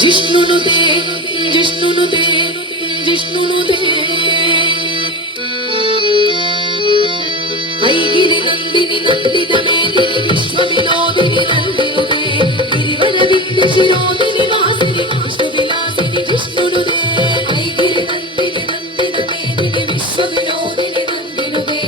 ಜಿಷ್ಣುನುತೆ ಜಿಷ್ಣುನುತೆ ಜಿಷ್ಣುನುತೆ ಐಗಿರಿ ನಂದಿನಿ ನಂದಿತ ಮೇದಿನಿ ವಿಶ್ವ ವಿನೋದಿನಿ ನಂದಿನುತೆ ಗಿರಿವರ ವಿದ್ಯ ಶಿರೋದಿನಿ ವಾಸಿನಿ ವಿಷ್ಣು ವಿಲಾಸಿನಿ ಜಿಷ್ಣುನುತೆ ಐಗಿರಿ ನಂದಿನಿ ನಂದಿತ ಮೇದಿನಿ ವಿಶ್ವ ವಿನೋದಿನಿ ನಂದಿನುತೆ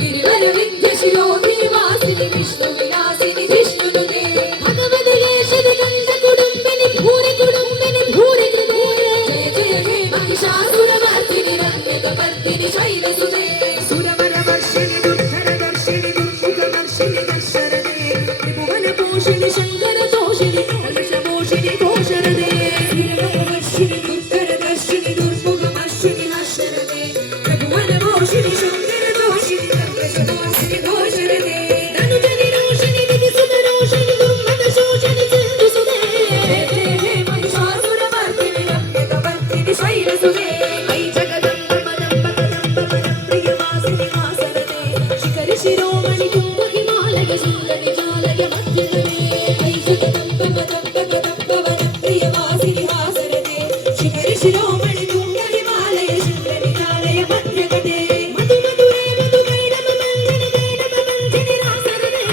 ಗಿರಿವರ ವಿದ್ಯ ಶಿರೋದಿನಿ ವಾಸಿನಿ ವಿಷ್ಣು ವಿಲಾಸಿನಿ ಜಿಷ್ಣುನುತೆ ಭಗವದ ಯೇಷದ ಕಂದ ಕುಡುಂಬಿನಿ ಭೂರಿ ಕುಡುಂಬಿನಿ ಭೂರಿ ಕೃತೆ ಜಯ ಜಯ ಹೇ ಮಹಿಷಾಸುರ ಮರ್ದಿನಿ ರಮ್ಯಕ ಮರ್ದಿನಿ ಶೈಲಸುತೆ ಸುರವರ ವರ್ಷಿಣಿ ದುರ್ಧರ ದರ್ಶಿನಿ ದುರ್ಮುಖ ದರ್ಶಿನಿ ದರ್ಶರದೆ ತ್ರಿಭುವನ ಪೋಷಿಣಿ ಶಂಕರ ದೋಷಿಣಿ ಕಲಶ ಪೋಷಿಣಿ ಘೋಷರದೆ ಸುರವರ ವರ್ಷಿಣಿ ದುರ್ಧರ ದರ್ಶಿನಿ ದುರ್ಮುಖ ದರ್ಶಿನಿ ಹರ್ಷರದೆ ತ್ರಿಭುವನ ಪೋಷಿಣಿ ಶಂಕರ ದೋಷಿಣಿ ಕಲಶ ಪೋಷಿಣಿ ಘೋಷರದೆ ಧನುಜನಿ ರೋಷಿಣಿ ನಿಧಿಸುತ ರೋಷಿಣಿ ದುರ್ಮದ ಶೋಷಣಿ ಸಿಂಧುಸುದೆ ಹೇ ಮಹಿಷಾಸುರ ಮರ್ದಿನಿ ರಮ್ಯಕ ಮರ್ದಿನಿ ಶೈಲಸುತೆ ಐ ಜಗದಂಬ ಪದಂಬ ಕದಂಬ ಪದಪ್ರಿಯ ವಾಸಿನಿ ವಾಸರದೆ ಶಿಖರಿ ಶಿರೋಮಣಿ ಕುಂಭ ಹಿಮಾಲಯ ಶೂಲನಿ ಜಾಲಯ ಮಧ್ಯಗಣೆ ಐ ಜಗದಂಬ ಪದಂಬ ಕದಂಬ ವನಪ್ರಿಯ ವಾಸಿನಿ ವಾಸರದೆ ಶಿಖರಿ ಶಿರೋಮಣಿ ಕುಂಭ ಹಿಮಾಲಯ ಶೂಲನಿ ಜಾಲಯ ಮಧ್ಯಗಣೆ ಮಧು ಮಧುರೇ ಮಧು ಗೈಡಮ ಮಂಜನಿ ರಾಸರದೆ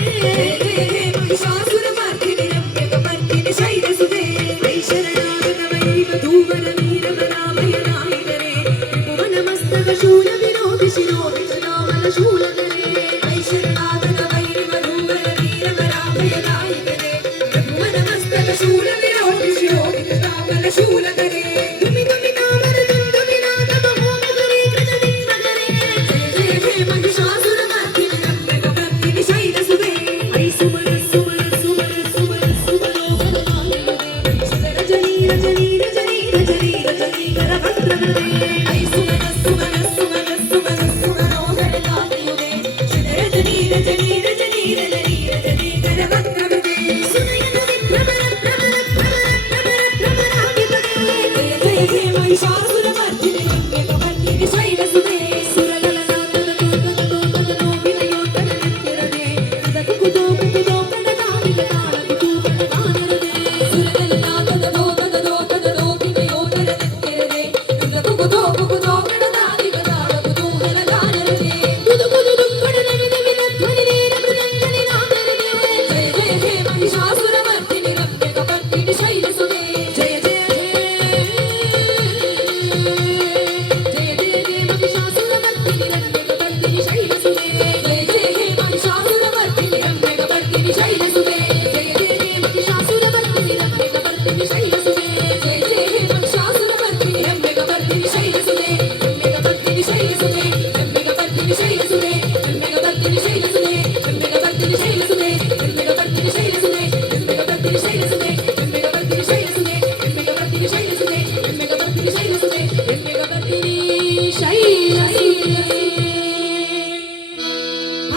ಹೇ ಮಹಿಷಾಸುರ ಮರ್ದಿನಿ ರಮ್ಯಕ ಮರ್ದಿನಿ ಶೈಲಸುತೆ ಐ ಶರಣಾಗತ ವೈವ ಧೂವರ ವೀರವ ರಾಮಯ ನಾಯಿದರೆ ತ್ರಿಭುವನ ಮಸ್ತಕ ಶೂಲ ವಿರೋಧಿ ಶಿರೋಧಿ ನಾಮಲ ಶೂಲಧರೆ ಐ ಶರಣಾಗತ ವೈವ ಧೂವರ ವೀರವ ರಾಮಯ ನಾಯಿದರೆ ತ್ರಿಭುವನ ಮಸ್ತಕ ಶೂಲ ವಿರೋಧಿ ಶಿರೋಧಿ ನಾಮಲ ಶೂಲಧರೆ ದುಮಿ ದುಮಿ ನಾಮರ ದುಂದುಮಿ ನಾದಮ ಹೋಮಗರೆ ಕೃತದಿಂಬಗರೆ ಜಯ ಜಯ ಹೇ ಮಹಿಷಾಸುರ ಮರ್ದಿನಿ ರಮ್ಯಕ ಮರ್ದಿನಿ ಶೈಲಸುತೆ ಐ ಸುಮನ ಸುಮನ ಸುಮನ ಸುಮನ ಸುಮನೋಹರ ನಾಯಿದರೆ ಸುಧರ ಜನಿ ರಜನಿ ರಜನಿ ರಜನಿ